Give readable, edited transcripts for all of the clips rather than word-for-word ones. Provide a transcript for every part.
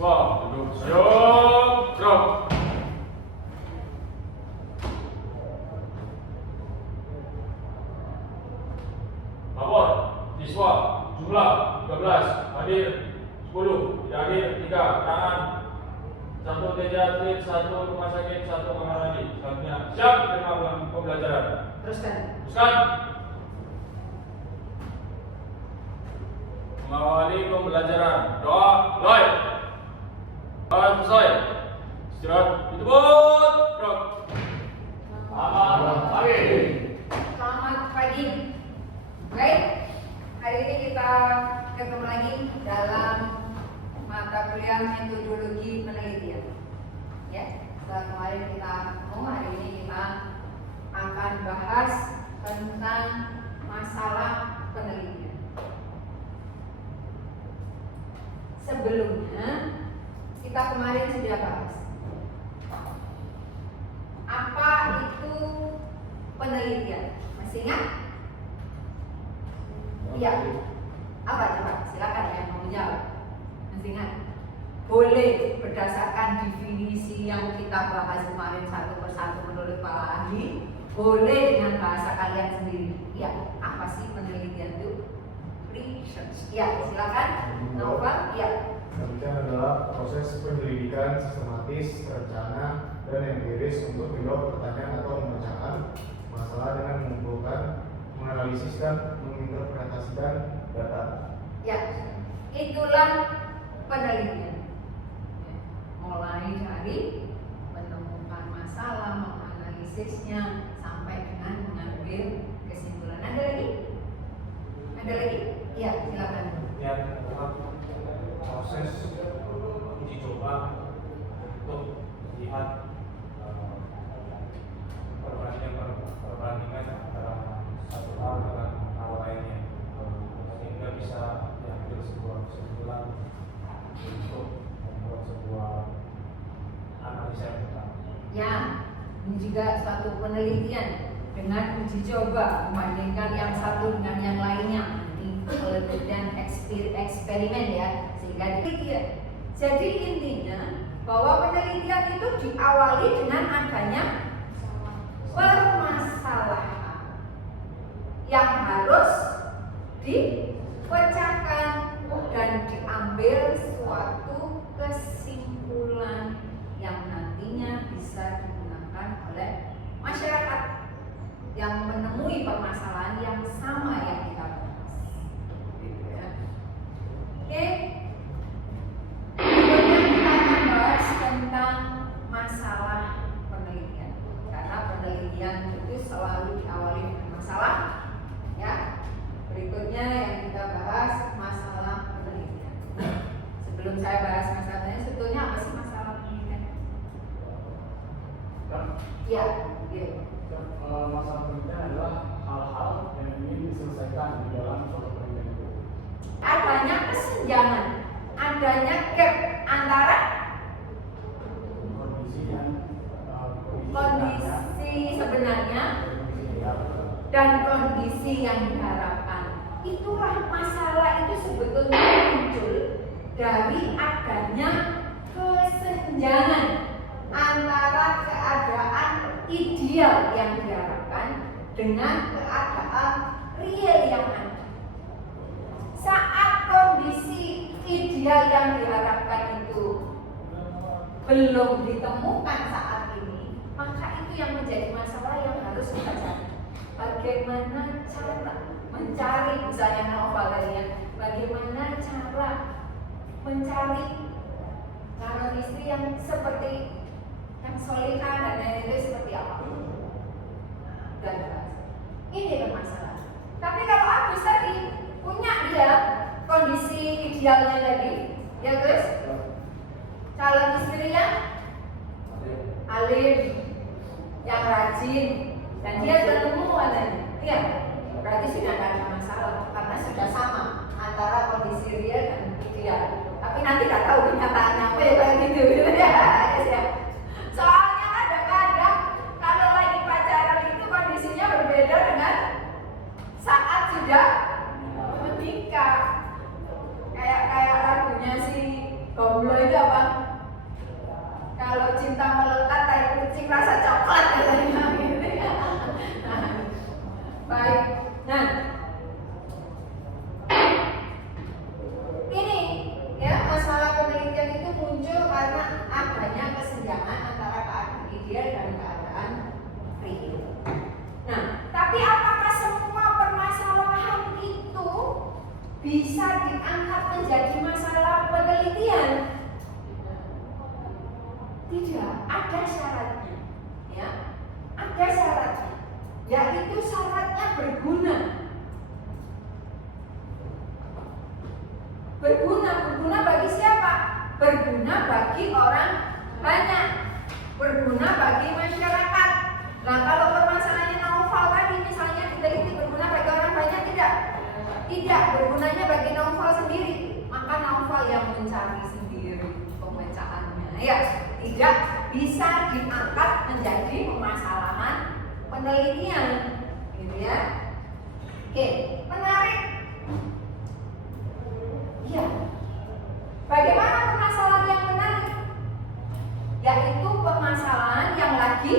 Siswa duduk siap, gerak. Lapor, siswa jumlah 13, hadir 10, tidak hadir 3, tangan 1 TJ atlet, 1 rumah sakit, 1 kamar mandi. Selanjutnya siap terima pembelajaran. Teruskan. Mengawali pembelajaran. Doa mulai. Selesai. Istirahat. Ditebut. Gerak. Selamat pagi. Selamat pagi. Baik, hari ini kita ketemu lagi dalam mata kuliah metodologi penelitian. Ya, setelah kemarin kita hari ini kita akan bahas tentang masalah penelitian. Sebelumnya kita kemarin sudah bahas apa itu penelitian. Masih ingat? Iya. Apa coba? Silakan yang mau jawab. Masih ingat? Boleh berdasarkan definisi yang kita bahas kemarin satu persatu menurut para ahli. Boleh dengan bahasa kalian sendiri. Ya, apa sih penelitian itu? Research. Ya, silakan. Nova. Ya. Penelitian adalah proses penyelidikan sistematis, terencana, dan empiris untuk menjawab pertanyaan atau memecahkan masalah dengan mengumpulkan, menganalisis, dan menginterpretasikan data. Ya, itulah penelitian. Mulai dari menemukan masalah, menganalisisnya, sampai dengan mengambil kesimpulan. Ada lagi? Ada lagi? Ya, silakan. Yang adalah proses uji coba untuk melihat perbandingan antara satu hal dengan hal lainnya, sehingga bisa diambil sebuah kesimpulan untuk membuat sebuah analisa yang benar. Ya, ini juga suatu penelitian dengan uji coba membandingkan yang satu dengan yang lainnya. Ini penelitian eksperimen ya, sehingga penelitian. Jadi intinya bahwa penelitian itu diawali dengan adanya permasalahan yang harus dipecahkan dan diambil suatu kesimpulan yang nantinya bisa digunakan oleh masyarakat yang menemui permasalahan yang sama yang kita bahas. Gitu ya. Oke. Berikutnya kita akan bahas tentang masalah penelitian. Karena penelitian itu selalu diawali dengan masalah. Ya. Berikutnya yang kita bahas masalah penelitian. Sebelum saya bahas masalahnya, sebetulnya apa sih masalah penelitian? Ya, gitu. Masalah penelitian adalah hal-hal yang ingin diselesaikan di dalam suatu penelitian itu. Adanya kesenjangan, adanya gap antara kondisi sebenarnya dan kondisi yang diharapkan. Itulah masalah itu sebetulnya muncul dari adanya kesenjangan antara keadaan ideal yang diharapkan dengan keadaan real yang ada. Saat kondisi ideal yang diharapkan itu belum ditemukan saat ini, maka itu yang menjadi masalah yang harus kita cari. Bagaimana cara mencari, misalnya Nova tadi ya, bagaimana cara mencari calon istri yang seperti yang solihah dan lain-lain seperti apa? Dan ini bermasalah. Tapi kalau Agus tadi punya dia kondisi idealnya tadi, ya guys, calon istrinya alim, yang rajin, dan dia sudah nemu katanya. Iya, berarti sudah tidak ada masalah karena sudah sama antara kondisi real dan ideal. Tapi nanti nggak tahu kenyataannya apa ya kayak gitu, ya. Soalnya kadang-kadang kalau lagi pacaran itu kondisinya berbeda dengan saat sudah menikah. Kayak lagunya si Gomblo itu apa? ideal dan keadaan real. Nah, tapi apakah semua permasalahan itu bisa diangkat menjadi masalah penelitian? Tidak, ada syaratnya. Ya, ada syaratnya. Yaitu syaratnya berguna. Berguna bagi siapa? Berguna bagi orang banyak. Berguna bagi masyarakat. Nah, kalau permasalahannya novel tadi misalnya diteliti berguna bagi orang banyak, tidak? Tidak, bergunanya bagi novel sendiri. Maka novel yang mencari sendiri pemecahannya. Ya, tidak bisa diangkat menjadi permasalahan penelitian, gitu ya. Oke, menarik. Ya, bagaimana permasalahan yang menarik? Yaitu permasalahan yang lagi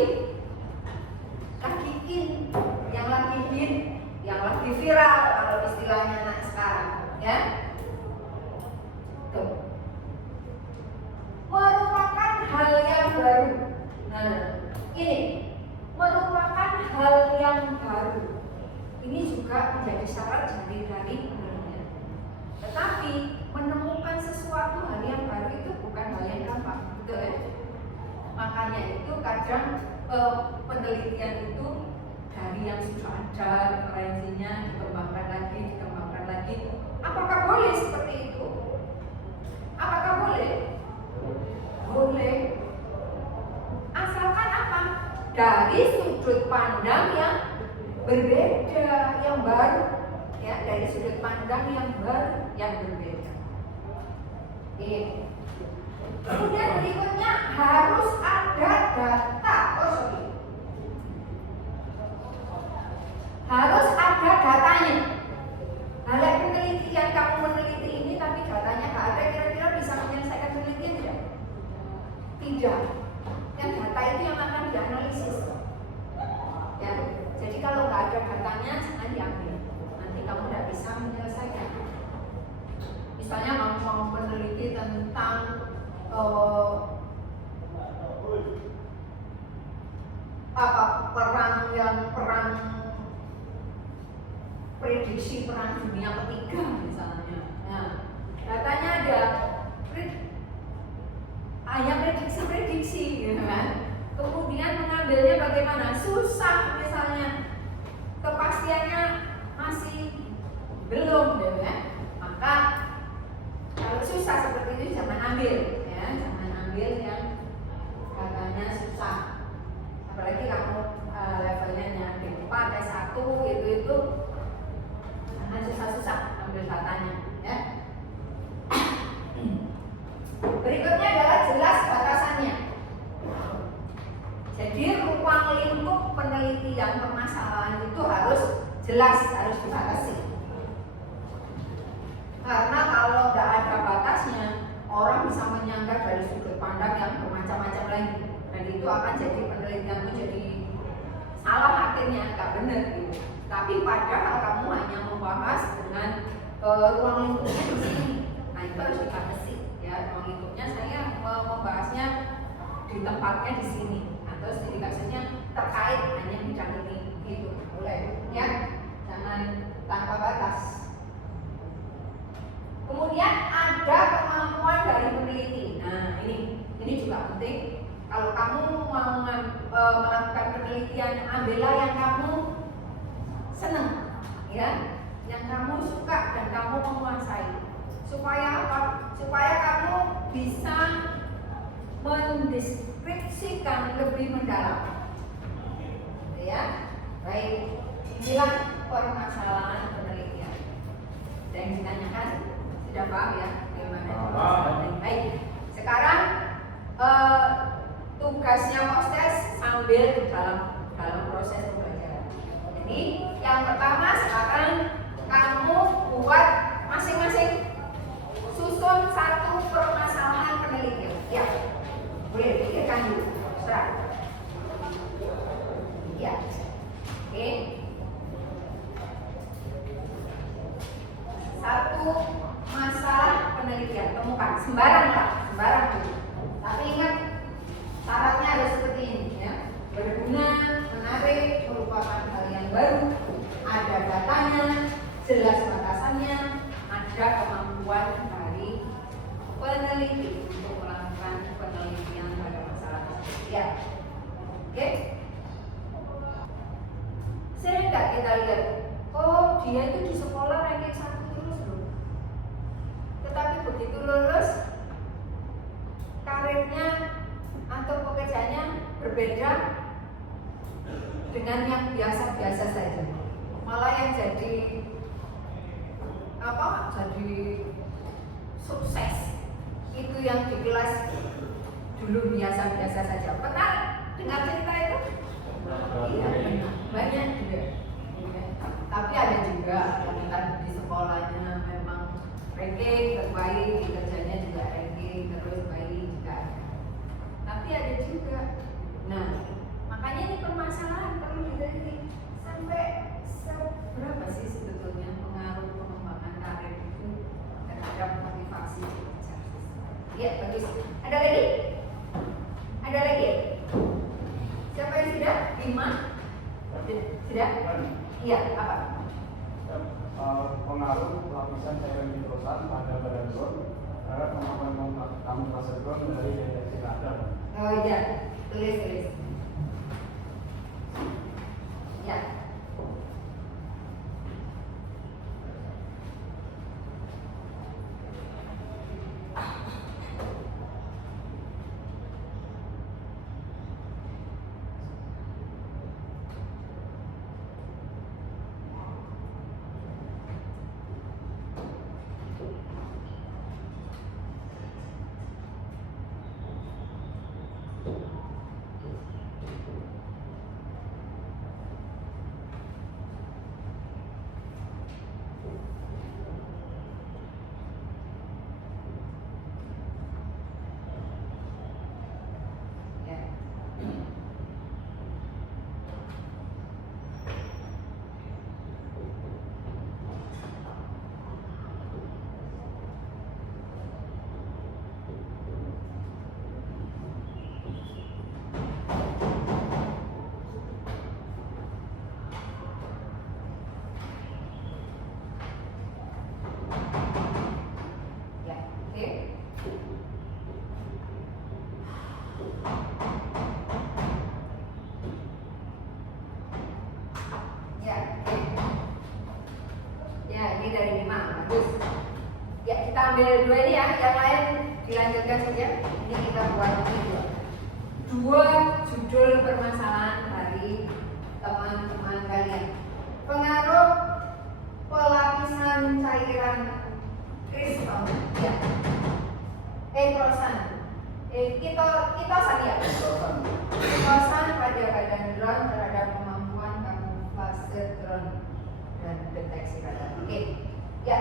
in, yang lagi hit, yang lagi viral kalau istilahnya anak sekarang, ya. Tuh. Merupakan hal yang baru. Nah, ini merupakan hal yang baru. Ini juga menjadi syarat dari penelitian. Tetapi menemukan sesuatu hal yang baru itu bukan hal yang gampang, betul ya? Makanya itu kadang penelitian itu dari yang sudah ada referensinya dikembangkan lagi. Apakah boleh seperti itu? Apakah boleh? Boleh. Asalkan apa? Dari sudut pandang yang berbeda, yang baru. Ya, dari sudut pandang yang baru, yang berbeda. Oke. Kemudian berikutnya harus ada data. Harus ada datanya. Dalam penelitian kamu meneliti ini tapi datanya nggak ada, kira-kira bisa menyelesaikan penelitian tidak? Tidak. Yang data itu yang akan dianalisis. Ya, jadi kalau nggak ada datanya jangan diambil. Nanti kamu nggak bisa menyelesaikan. Misalnya kamu mau meneliti tentang perang prediksi perang dunia ketiga misalnya. Nah, datanya ada hanya prediksi, gitu kan? Kemudian mengambilnya bagaimana? Susah misalnya, kepastiannya masih belum, gitu kan? Maka kalau susah seperti itu jangan ambil, ya, jangan ambil yang datanya susah. Apalagi kamu levelnya D4, S1 itu jangan susah-susah ambil datanya, ya. Berikutnya adalah jelas batasannya. Jadi ruang lingkup penelitian permasalahan itu harus jelas, harus dibatasi. Karena kalau tidak ada batasnya, orang bisa menyangka dari sudut pandang yang bermacam-macam lagi, dan itu akan jadi penelitian menjadi salah, akhirnya nggak benar gitu. Tapi padahal kamu hanya membahas dengan ruang lingkupnya di sini, nah itu harus dibatasi, ya. Ruang lingkupnya saya membahasnya di tempatnya di sini, atau studi kasusnya terkait hanya bidang ini, gitu, boleh, ya. Jangan tanpa batas. Kemudian ada kemampuan dari peneliti. Nah ini juga penting. Kalau kamu mau melakukan penelitian, ambillah yang kamu senang, ya, yang kamu suka dan kamu menguasai. Supaya apa? Supaya kamu bisa mendeskripsikan lebih mendalam, ya. Baik, inilah permasalahan penelitian. Dan ditanyakan sudah paham ya bagaimana? Baik, sekarang tugasnya Mostes sambil di dalam proses pembelajaran. Jadi yang pertama sekarang kamu buat masing-masing susun satu permasalahan penelitian. Ya, boleh pikirkan dulu. Serah. Ya, oke. Satu masalah penelitian temukan sembarang dulu. Tapi ingat syaratnya harus seperti ini, ya. baru, ada datanya, jelas batasannya, ada kemampuan dari peneliti untuk melakukan penelitian pada masalah tersebut. Ya, oke. Sering nggak kita lihat, oh dia itu di sekolah ranking 1 terus loh, tetapi begitu lulus karirnya atau pekerjaannya berbeda dengan yang biasa-biasa saja, malah yang jadi sukses itu yang di kelas dulu biasa-biasa saja. Pernah dengar cerita itu? Iya, banyak juga. Tapi ada juga yang tadi di sekolahnya memang ranking terbaik, di kerjanya juga ranking terus baik juga. Tapi ada juga. Nah, makanya ini permasalahan perlu diteliti sampai seberapa sih sebetulnya pengaruh pengembangan karir itu terhadap motivasi kerja. Ya, bagus. Ada lagi? Ada lagi? Siapa yang sudah? 5? Sudah? Iya, apa? Pengaruh lapisan cairan nitrosan pada badan drone terhadap kemampuan kamuflase drone dari deteksi radar. Oh iya, tulis. Ya. Ambil 2 ini ya, yang lain dilanjutkan saja. Ini kita buat dua judul permasalahan dari teman-teman kalian. Pengaruh pelapisan cairan kristal, ya. Kitosan ya. Kitosan pada badan drone terhadap kemampuan kamuflase drone dan deteksi radar. Oke, ya.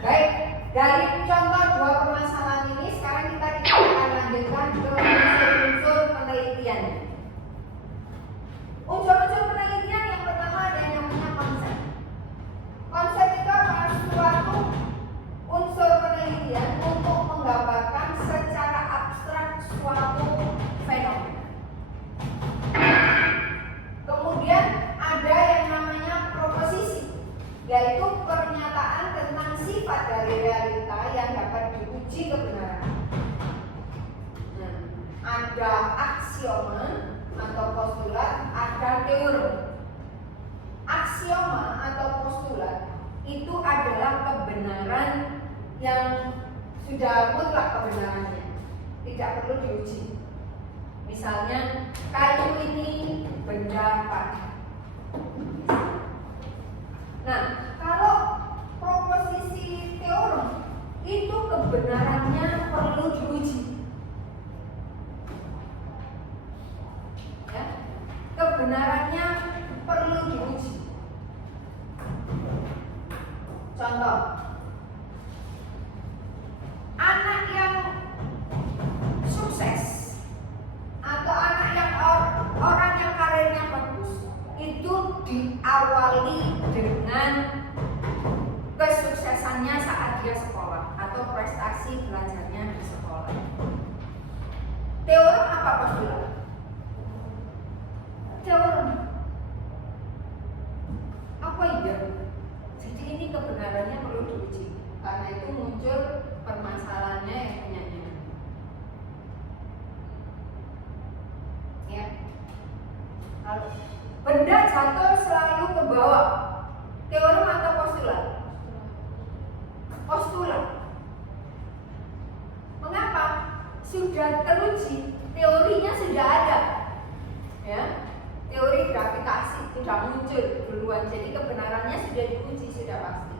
Baik. Dari contoh 2 permasalahan ini, sekarang kita akan lanjutkan ke unsur-unsur penelitian. Unsur-unsur penelitian yang pertama ada yang namanya konsep. Konsep itu adalah suatu unsur penelitian untuk menggambarkan secara abstrak suatu fenomena. Kemudian ada yang namanya proposisi, yaitu pernyataan tentang sifat dari realita yang dapat diuji kebenaran. Ada aksioma atau postulat, ada teori. Aksioma atau postulat itu adalah kebenaran yang sudah mutlak kebenarannya, tidak perlu diuji. Misalnya, kayu ini benda padat. Nah, kalau proposisi teori itu kebenarannya perlu diuji. Ya, kebenarannya perlu diuji. Contoh, anak yang sukses atau anak yang orang yang karirnya bagus itu diawali dengan kesuksesannya saat dia sekolah atau prestasi belajarnya di sekolah. Teori apa postulat? Teori Benda jatuh selalu ke bawah. Teorem atau postulat? Postulat. Mengapa? Sudah teruji, teorinya sudah ada. Ya, teori gravitasi sudah muncul duluan, jadi kebenarannya sudah diuji, sudah pasti.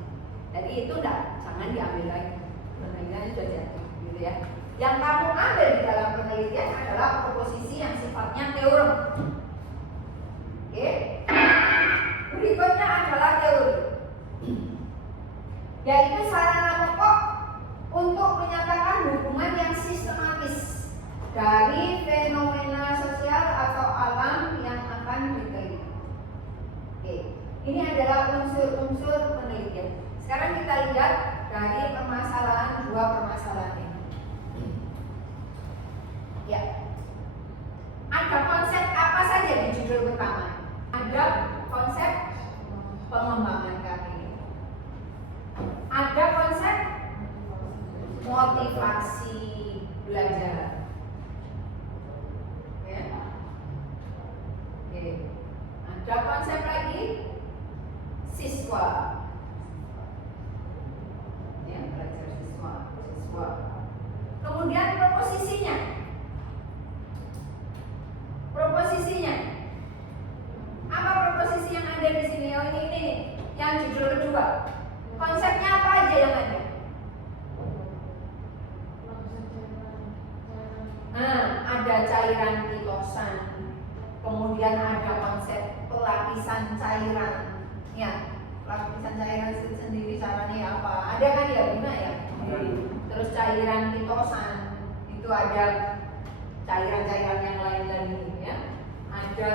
Jadi itu jangan diambil lagi. Penelitian sudah jadi, gitu ya. Yang kamu ambil di dalam penelitian adalah proposisi yang sifatnya teorem. Oke. Berikutnya adalah teori, yaitu sarana pokok untuk menyatakan hubungan yang sistematis dari fenomena sosial atau alam yang akan diteliti. Oke, ini adalah unsur-unsur penelitian. Sekarang kita lihat dari dua permasalahan ini. Ya, ada konsep apa saja di judul pertama? Ada konsep pengembangan karir. Ada konsep motivasi belajar. Ya. Oke. Ada konsep lagi siswa. Ya, belajar siswa. Kemudian proposisinya. Apa proposisi yang ada di sini? Oh, ini nih, yang judul kedua. Konsepnya apa aja yang ada? Ada cairan kitosan. Kemudian ada konsep pelapisan cairan. Ya, pelapisan cairan itu sendiri caranya apa? Ada kan ya, Bima ya? Terus cairan kitosan itu ada cairan-cairan yang lain lagi ya. Ada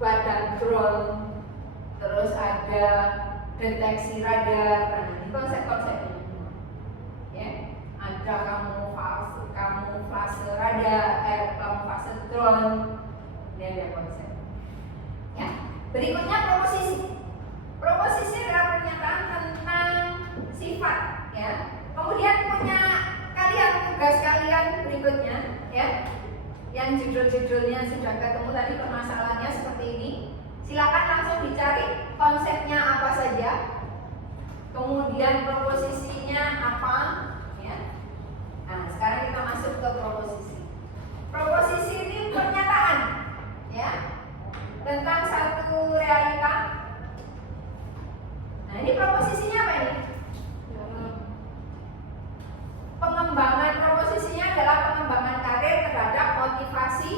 badan ground, terus ada deteksi radar. Nah, ini konsep-konsepnya. Ya, ada kamuflase radar, kamuflase drone. Ini ada konsep. Ya, berikutnya proposisi. Proposisi adalah pernyataan tentang sifat. Ya, kemudian punya kalian tugas kalian berikutnya. Ya, yang judul-judulnya sudah ketemu tadi, permasalahannya seperti ini. Silakan langsung dicari konsepnya apa saja, kemudian proposisinya apa, ya. Nah, sekarang kita masuk ke proposisi. Proposisi ini pernyataan, ya, tentang satu realita. Nah, ini proposisinya apa ini? Pengembangan proposisinya adalah pengembangan karir terhadap motivasi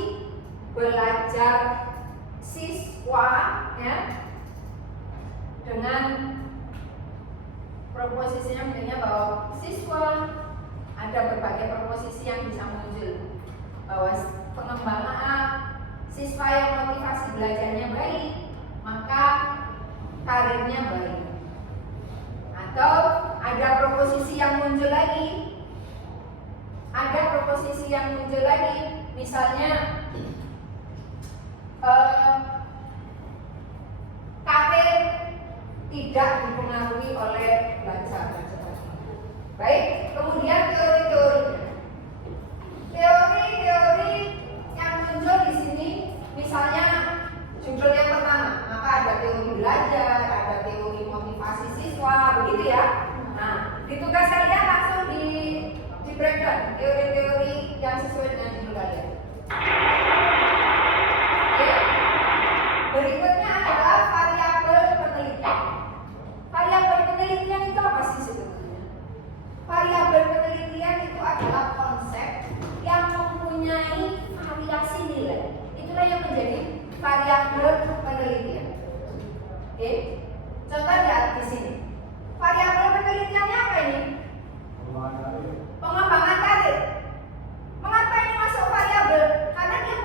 belajar siswa, ya, dengan proposisinya mengenai bahwa siswa ada berbagai proposisi yang bisa muncul, bahwa pengembangan siswa yang motivasi belajarnya baik maka karirnya baik. Atau ada proposisi yang muncul lagi. Misalnya karir tidak dipengaruhi oleh belajar. Baik, kemudian teori yang muncul di sini, misalnya judul yang pertama, maka ada teori belajar, ada teori motivasi siswa, begitu ya. Nah, di tugas kalian langsung di breakdown teori-teori yang sesuai dengan judul kalian. Oke. Berikutnya adalah variabel penelitian. Variabel penelitian itu apa sih sebetulnya? Variabel penelitian itu adalah konsep yang mempunyai variasi nilai. Itulah yang menjadi variabel penelitian. Oke. Contoh lihat di sini. Variabel penelitiannya apa ini? Pengembangan karir. Mengapa ini masuk variabel? Karena dia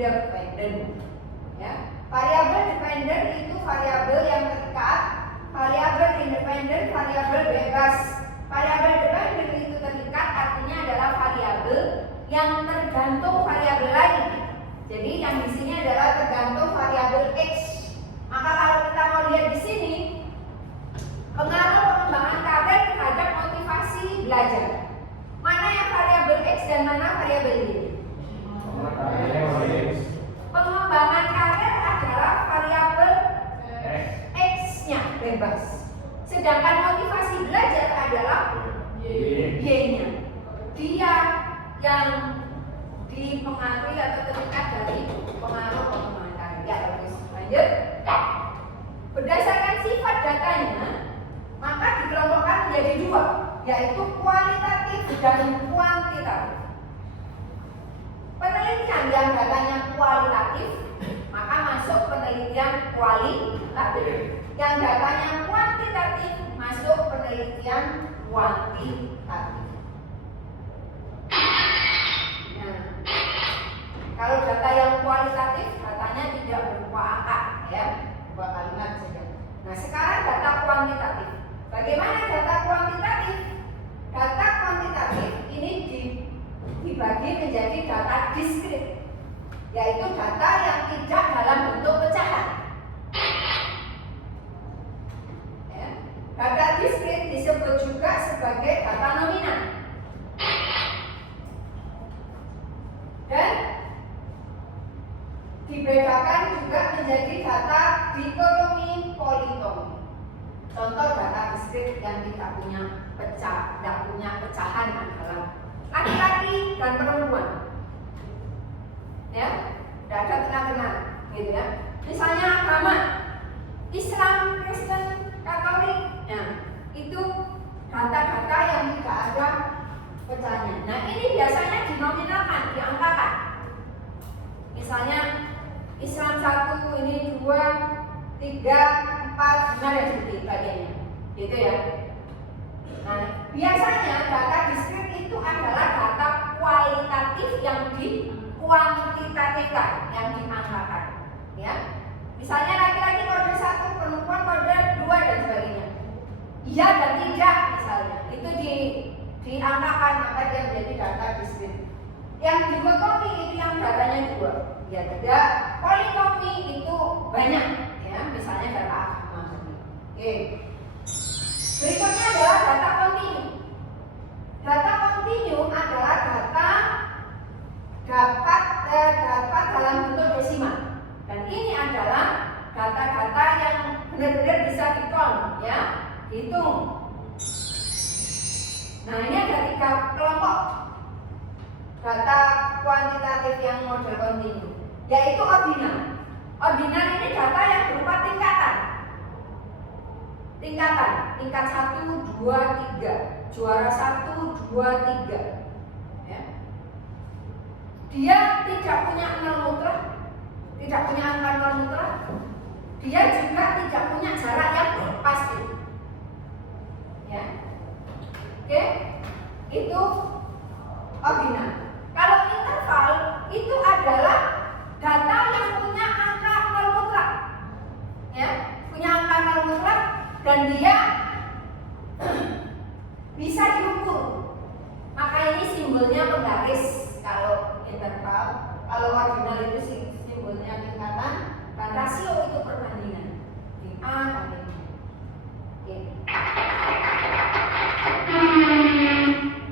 independen. Ya, variabel dependen itu variabel yang terikat, variabel independen variabel bebas. Variabel dependen itu terikat artinya adalah variabel yang tergantung variabel lain. Jadi yang di sini adalah tergantung variabel X. Maka kalau kita mau lihat di sini pengaruh pengembangan karir terhadap motivasi belajar. Mana yang variabel X dan mana variabel Y? Pengembangan karir adalah variabel X-nya bebas. Sedangkan motivasi belajar adalah Y-nya. Dia yang dipengaruhi atau terikat dari pengaruh pengembangan karir. Ya, bagus. Lanjut. Berdasarkan sifat datanya, maka dikelompokkan menjadi dua, yaitu kualitatif dan kuantitatif. Penelitian yang datanya kualitatif, maka masuk penelitian kualitatif. Yang datanya kuantitatif, masuk penelitian kuantitatif. Nah, kalau data yang kualitatif, datanya tidak berupa angka, ya, berupa kalimat saja. Nah, sekarang data kuantitatif. Bagaimana data kuantitatif? Data kuantitatif ini dibagi menjadi data diskrit, yaitu data yang tidak dalam bentuk pecahan. Ya. Data diskrit disebut juga sebagai data nominal. Dan dibedakan juga menjadi data dikotomi politomi. Contoh data diskrit yang tidak punya pecahan adalah laki-laki dan perempuan. Ya, data tengah-tengah, gitu ya. Misalnya agama Islam, Kristen, Katolik. Nah, itu data-data yang tidak ada pecahnya. Nah, ini biasanya dinominalkan, diangkakan. Misalnya Islam 1, ini 2, 3, 4, 5 dan sebagainya. Gitu ya. Nah, biasanya data diskrit itu adalah data kualitatif yang dikuantitatifkan, yang diangkakan. Ya. Misalnya laki-laki kode 1, perempuan kode 2 dan sebagainya. Iya dan tidak misalnya. Itu diangkakan, maka dia menjadi data diskrit. Yang dikotomi itu yang datanya 2. Ya tidak. Politomi itu banyak, ya, misalnya data agama. Oke. Berikutnya adalah data kontinu. Data kontinu adalah data dapat dalam bentuk desimal. Dan ini adalah data-data yang benar-benar bisa dikon, ya, dihitung. Nah, ini ada 3 kelompok data kuantitatif yang model kontinu, yaitu ordinal. Ordinal ini data yang berupa tingkat 1, 2, 3, juara 1, 2, 3. Ya. Dia tidak punya nol mutlak, tidak punya angka nol mutlak. Dia juga tidak punya jarak yang pasti. Ya. Oke, itu ordinal. Kalau interval itu adalah data yang punya angka nol mutlak, ya, punya angka nol mutlak dan dia bisa diukur. Maka ini simbolnya penggaris kalau interval. Kalau ordinal itu simbolnya tingkatan dan rasio itu perbandingan di A banding B. Oke.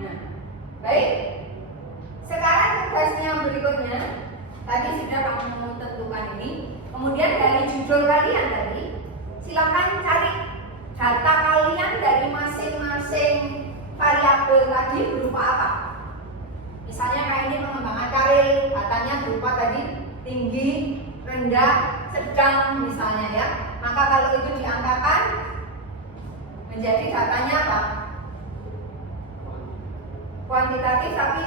Nah, baik. Sekarang tugasnya berikutnya, tadi sudah kamu tentukan ini. Kemudian dari judul kalian tadi, silakan cari data kalian dari masing-masing variabel tadi berupa apa. Misalnya kayak ini pengembangan karir, datanya berupa tadi tinggi, rendah, sedang misalnya, ya. Maka kalau itu diangkakan menjadi datanya apa? Kuantitatif tapi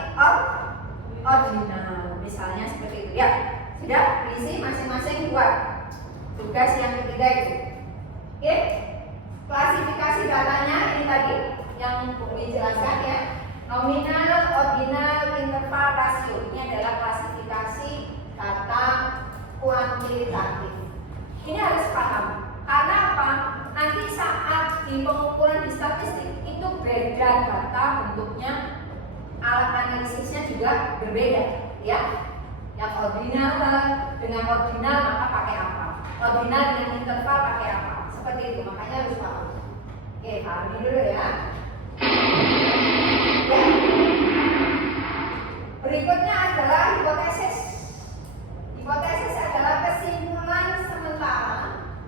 ordinal, misalnya seperti itu, ya. Sudah berisi masing-masing buat tugas yang ketiga itu. Oke, klasifikasi datanya ini tadi yang dijelaskan, ya. Nominal, ordinal, interval, rasio. Ini adalah klasifikasi data kuantitatif. Ini harus paham. Karena apa? Nanti saat di pengumpulan di statistik itu beda data bentuknya, alat analisisnya juga berbeda, ya. Yang ordinal dengan ordinal maka pakai apa? Ordinal dengan interval pakai apa? Seperti itu, makanya harus paham. Oke, pahami dulu ya. Berikutnya adalah hipotesis. Hipotesis adalah kesimpulan sementara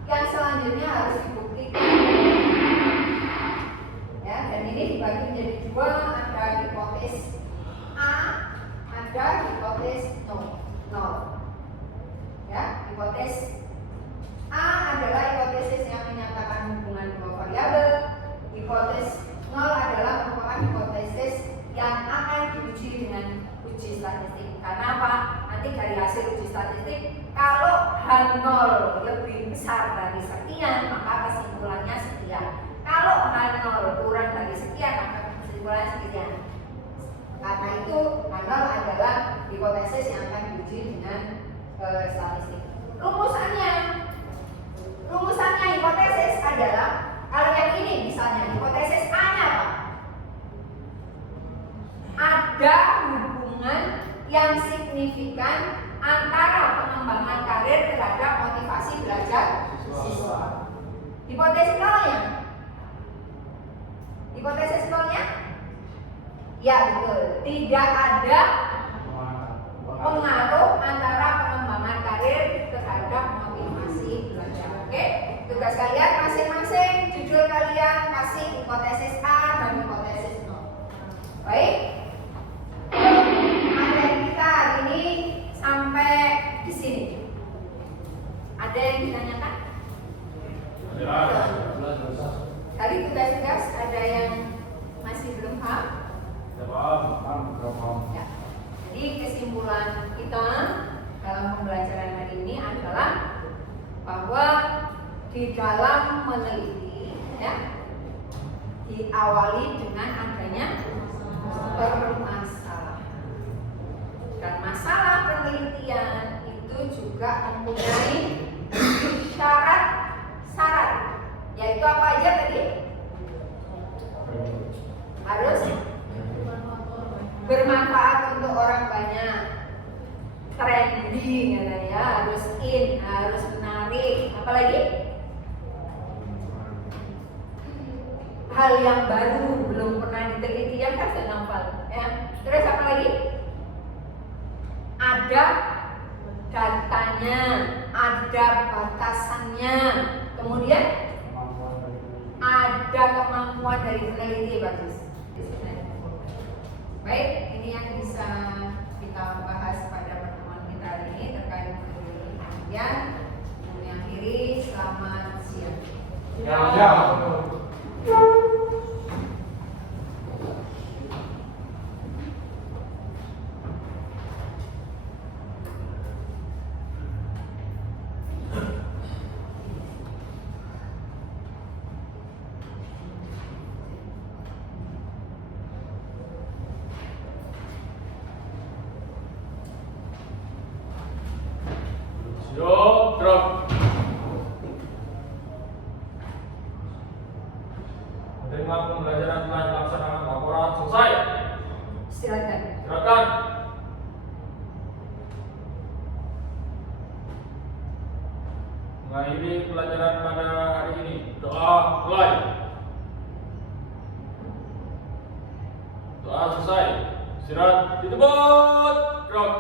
yang selanjutnya harus dibuktikan. Ya, dan ini dibagi menjadi dua, ada hipotesis A, ada hipotesis nol. Ya, hipotesis A adalah hipotesis yang menyatakan hubungan dua variabel. Hipotesis nol adalah merupakan hipotesis yang akan diuji dengan uji statistik. Karena apa? Nanti dari hasil uji statistik, kalau H0 lebih besar dari sekian, maka kesimpulannya sekian. Kalau H0 kurang dari sekian, maka kesimpulannya sekian. Karena itu H0 adalah hipotesis yang akan diuji dengan statistik. Rumusannya hipotesis adalah, kalau yang ini misalnya hipotesis A-nya apa? Ada hubungan yang signifikan antara pengembangan karir terhadap motivasi belajar siswa. Hipotesis nolnya? Hipotesis nolnya? Ya betul, tidak ada pengaruh antara pengembangan karir terhadap motivasi belajar. Oke, tugas kalian masing-masing, judul kalian kasih hipotesis A dan hipotesis nol. Baik. Materi kita hari ini sampai di sini. Ada yang ditanyakan? Tadi tugas-tugas ada yang masih belum paham? Ya. Jadi kesimpulan kita dalam pembelajaran hari ini adalah bahwa di dalam meneliti, ya, diawali dengan adanya permasalahan. Dan masalah penelitian itu juga mempunyai syarat-syarat, yaitu apa aja tadi? Harus bermanfaat untuk orang banyak, trending, ya, harus in, harus menarik, apalagi hal yang baru belum pernah diteliti yang kan sudah nampak, ya. Terus apa lagi? Ada datanya, ada batasannya, kemudian ada kemampuan dari peneliti. Bagus. Baik, ini yang bisa kita bahas pada pertemuan kita hari ini terkait dengan penelitian. Mengakhiri, selamat siang. Drop. Menerima pembelajaran telah dilaksanakan, laporan selesai. Silakan. Mengakhiri pelajaran pada hari ini. Doa mulai. Doa selesai. Istirahat. Ditebut. Drop.